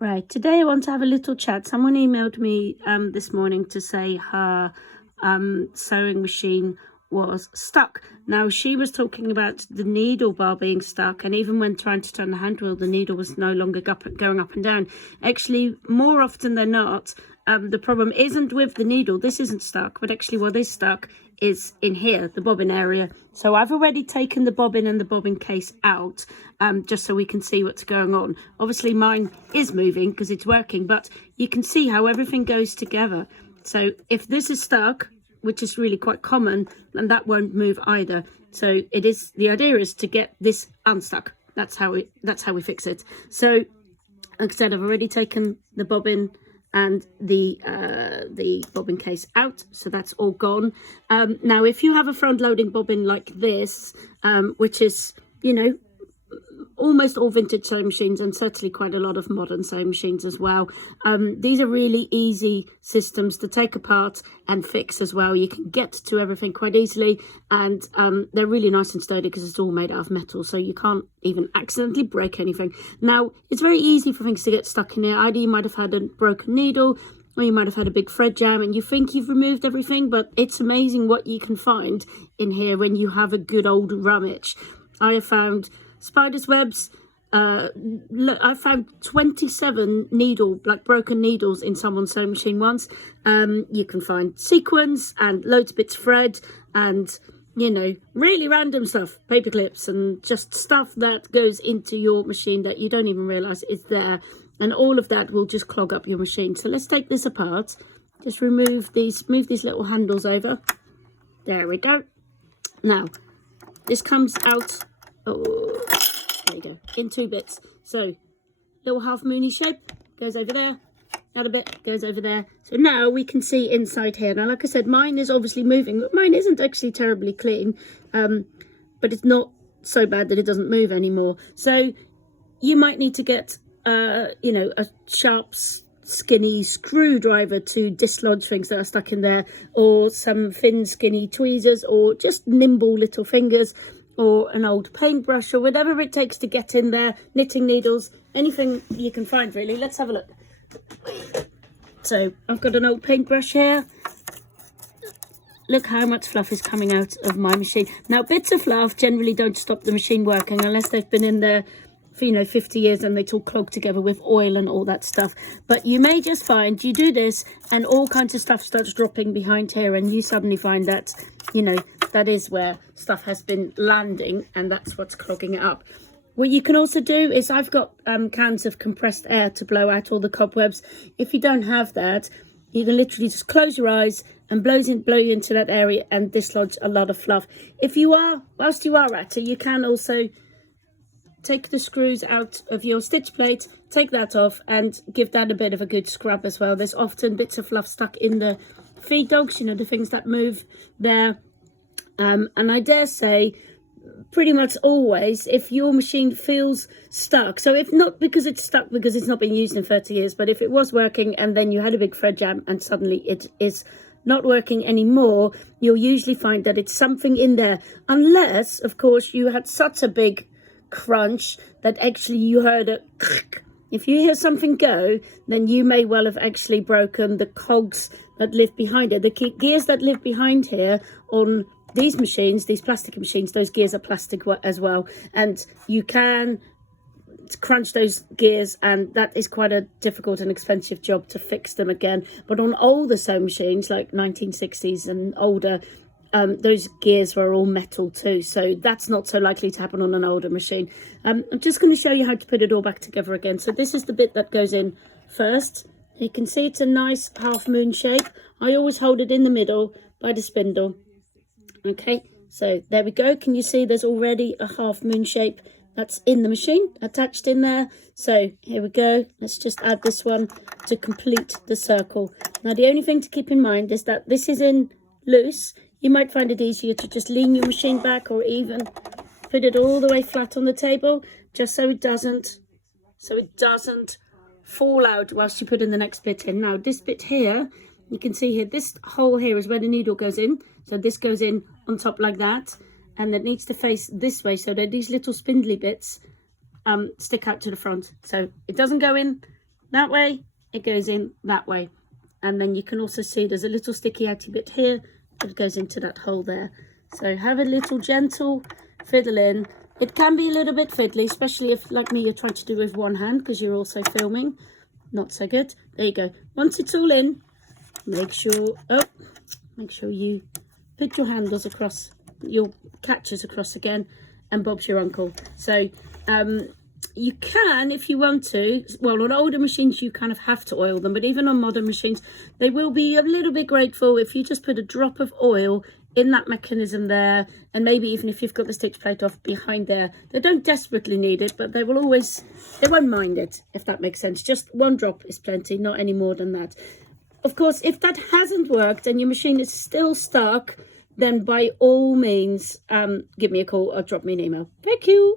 Right, today I want to have a little chat. Someone emailed me this morning to say her sewing machine was stuck. Now, she was talking about the needle bar being stuck, and even when trying to turn the handwheel, the needle was no longer going up and down. Actually, more often than not, the problem isn't with the needle. This isn't stuck, but actually what is stuck is in here, the bobbin area. So I've already taken the bobbin and the bobbin case out, just so we can see what's going on. Obviously mine is moving because it's working, but you can see how everything goes together. So if this is stuck, which is really quite common, and that won't move either. So it is, the idea is to get this unstuck. That's how we fix it. So like I said, I've already taken the bobbin and the bobbin case out, so that's all gone. Now if you have a front loading bobbin like this, which is, you know, almost all vintage sewing machines, and certainly quite a lot of modern sewing machines as well, these are really easy systems to take apart and fix as well. You can get to everything quite easily, and they're really nice and sturdy because it's all made out of metal, so you can't even accidentally break anything. Now it's very easy for things to get stuck in here. Either you might have had a broken needle, or you might have had a big thread jam and you think you've removed everything, but it's amazing what you can find in here when you have a good old rummage. I have found spiders' webs. I found 27 broken needles in someone's sewing machine once. You can find sequins and loads of bits of thread and, you know, really random stuff, paper clips and just stuff that goes into your machine that you don't even realize is there, and all of that will just clog up your machine. So let's take this apart. Just move these little handles over. There we go. Now this comes out, oh, there you go, in two bits. So little half moony shape goes over there, another bit goes over there. So now we can see inside here. Now like I said, mine is obviously moving, but mine isn't actually terribly clean, but it's not so bad that it doesn't move anymore. So you might need to get you know, a sharp skinny screwdriver to dislodge things that are stuck in there, or some thin skinny tweezers, or just nimble little fingers, or an old paintbrush, or whatever it takes to get in there. Knitting needles, anything you can find really. Let's have a look. So I've got an old paintbrush here. Look how much fluff is coming out of my machine. Now bits of fluff generally don't stop the machine working unless they've been in there for, you know, 50 years and it's all clogged together with oil and all that stuff. But you may just find you do this and all kinds of stuff starts dropping behind here, and you suddenly find that, you know, that is where stuff has been landing, and that's what's clogging it up. What you can also do is, I've got cans of compressed air to blow out all the cobwebs. If you don't have that, you can literally just close your eyes and blow you into that area and dislodge a lot of fluff. If you are, whilst you are at it, you can also take the screws out of your stitch plate, take that off and give that a bit of a good scrub as well. There's often bits of fluff stuck in the feed dogs, you know, the things that move there. And I dare say pretty much always, if your machine feels stuck, so if not because it's stuck because it's not been used in 30 years, but if it was working and then you had a big thread jam and suddenly it is not working anymore, you'll usually find that it's something in there, unless of course you had such a big crunch that actually you heard a click. If you hear something go, then you may well have actually broken the cogs that live behind it. The gears that live behind here on these machines, these plastic machines, those gears are plastic as well, and you can crunch those gears, and that is quite a difficult and expensive job to fix them again. But on older sewing machines like 1960s and older, those gears were all metal too, so that's not so likely to happen on an older machine. I'm just going to show you how to put it all back together again. So this is the bit that goes in first. You can see it's a nice half moon shape. I always hold it in the middle by the spindle. Okay, so there we go. Can you see there's already a half moon shape that's in the machine, attached in there? So here we go. Let's just add this one to complete the circle. Now the only thing to keep in mind is that this is in loose. You might find it easier to just lean your machine back, or even put it all the way flat on the table, just so it doesn't fall out whilst you put in the next bit in. Now this bit here, you can see here, this hole here is where the needle goes in. So this goes in on top like that, and it needs to face this way so that these little spindly bits stick out to the front. So it doesn't go in that way, it goes in that way. And then you can also see there's a little sticky outy bit here that goes into that hole there. So have a little gentle fiddle in. It can be a little bit fiddly, especially if, like me, you're trying to do with one hand because you're also filming. Not so good. There you go. Once it's all in, make sure you put your handles across, your catchers across again, and Bob's your uncle. So you can, if you want to, well, on older machines you kind of have to oil them, but even on modern machines they will be a little bit grateful if you just put a drop of oil in that mechanism there, and maybe even if you've got the stitch plate off behind there. They don't desperately need it, but they won't mind it, if that makes sense. Just one drop is plenty, not any more than that. Of course, if that hasn't worked and your machine is still stuck, then by all means give me a call or drop me an email. Thank you.